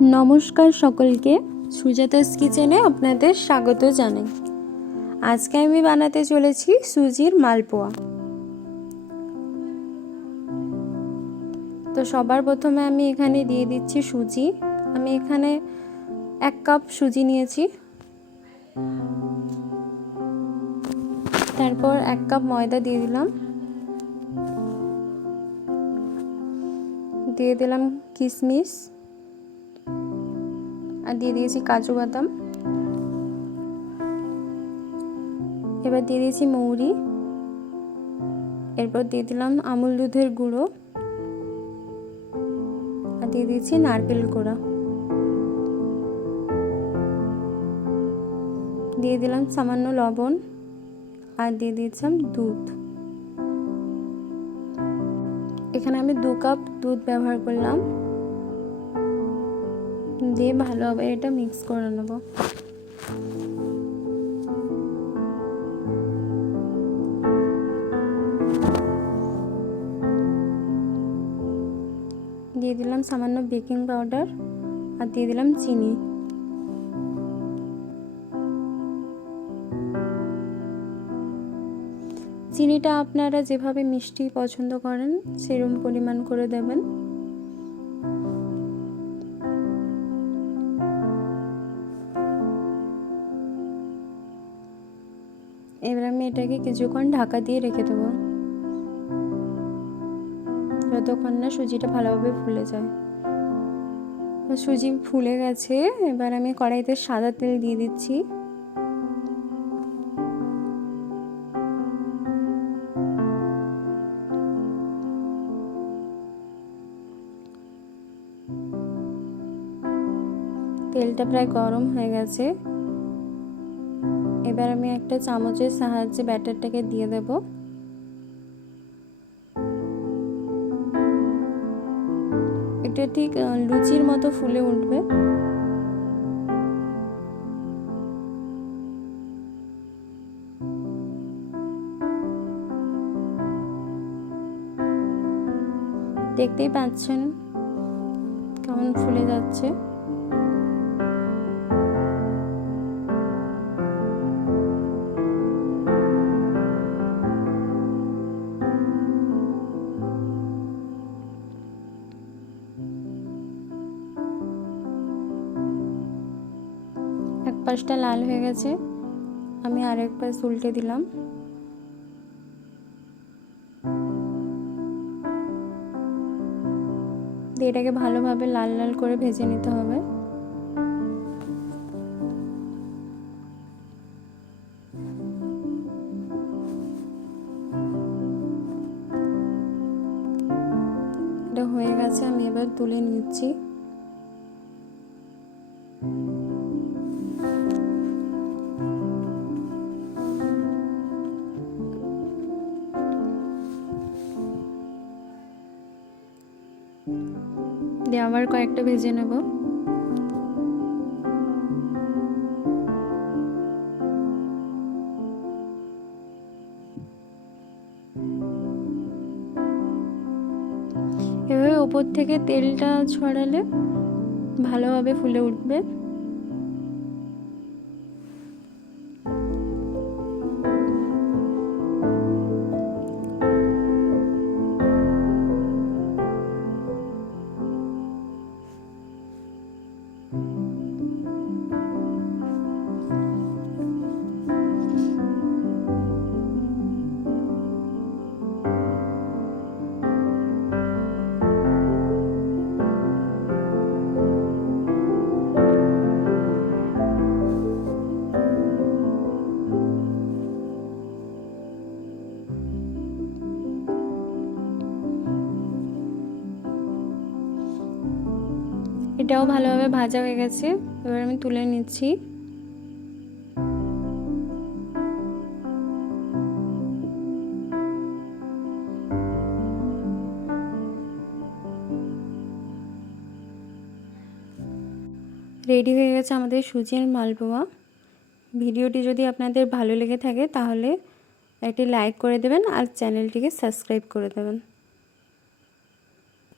নমস্কার সকলকে। সুজাতাস কিচেনে আপনাদের স্বাগত জানাই। আজকে আমি বানাতে চলেছি সুজির মালপোয়া। তো সবার প্রথমে আমি এখানে দিয়ে দিচ্ছি সুজি। আমি এখানে এক কাপ সুজি নিয়েছি। তারপর এক কাপ ময়দা দিয়ে দিলাম। দিয়ে দিলাম কিশমিশ। আর দিয়ে দিয়েছি কাজু বাদাম। এবার দিয়ে দিয়েছি মৌরি। এরপর দিয়ে দিলাম আমুল দুধের গুঁড়ো। আর দিয়ে দিয়েছি নারকেল গুঁড়া দিয়ে দিলাম সামান্য লবণ। আর দিয়ে দিয়েছিলাম দুধ। এখানে আমি দু কাপ দুধ ব্যবহার করলাম। দিয়ে ভালোভাবে এটা মিক্স করে নেব। দিয়ে দিলাম সামান্য বেকিং পাউডার আর দিয়ে দিলাম চিনি। চিনিটা আপনারা যেভাবে মিষ্টি পছন্দ করেন সেরকম পরিমাণ করে দেবেন। এবার আমি এটাকে কিছুক্ষণ ঢাকা দিয়ে রেখে দেবো। যতক্ষণ না সুজিটা ভালোভাবে ফুলে যায়। সুজি ফুলে গেছে, এবার আমি কড়াইতে সাদা তেল দিয়ে দিচ্ছি। তেলটা প্রায় গরম হয়ে গেছে। এবার আমি একটা চামচের সাহায্যে ব্যাটারটাকে দিয়ে দেব। এটা ঠিক লুচির মতো ফুলে উঠবে। দেখতেই পাচ্ছেন কেমন ফুলে যাচ্ছে। পাশটা লাল হয়ে গেছে। আমি আরেক পাশ উল্টে দিলাম এটাকে ভালোভাবে লাল লাল করে ভেজে নিতে হবে। এটা হয়ে গেছে, আমি এবার তুলে নিচ্ছি। দিয়ে আবার কয়েকটা ভেজে নেব। এভাবে ওপর থেকে তেলটা ছড়ালে ভালোভাবে ফুলে উঠবে। এটাও ভালোভাবে ভাজা হয়ে গেছে। এবার আমি তুলে নিচ্ছি। রেডি হয়ে গেছে আমাদের সুজির মালপোয়া। ভিডিওটি যদি আপনাদের ভালো লেগে থাকে, তাহলে একটি লাইক করে দেবেন আর চ্যানেলটিকে সাবস্ক্রাইব করে দেবেন।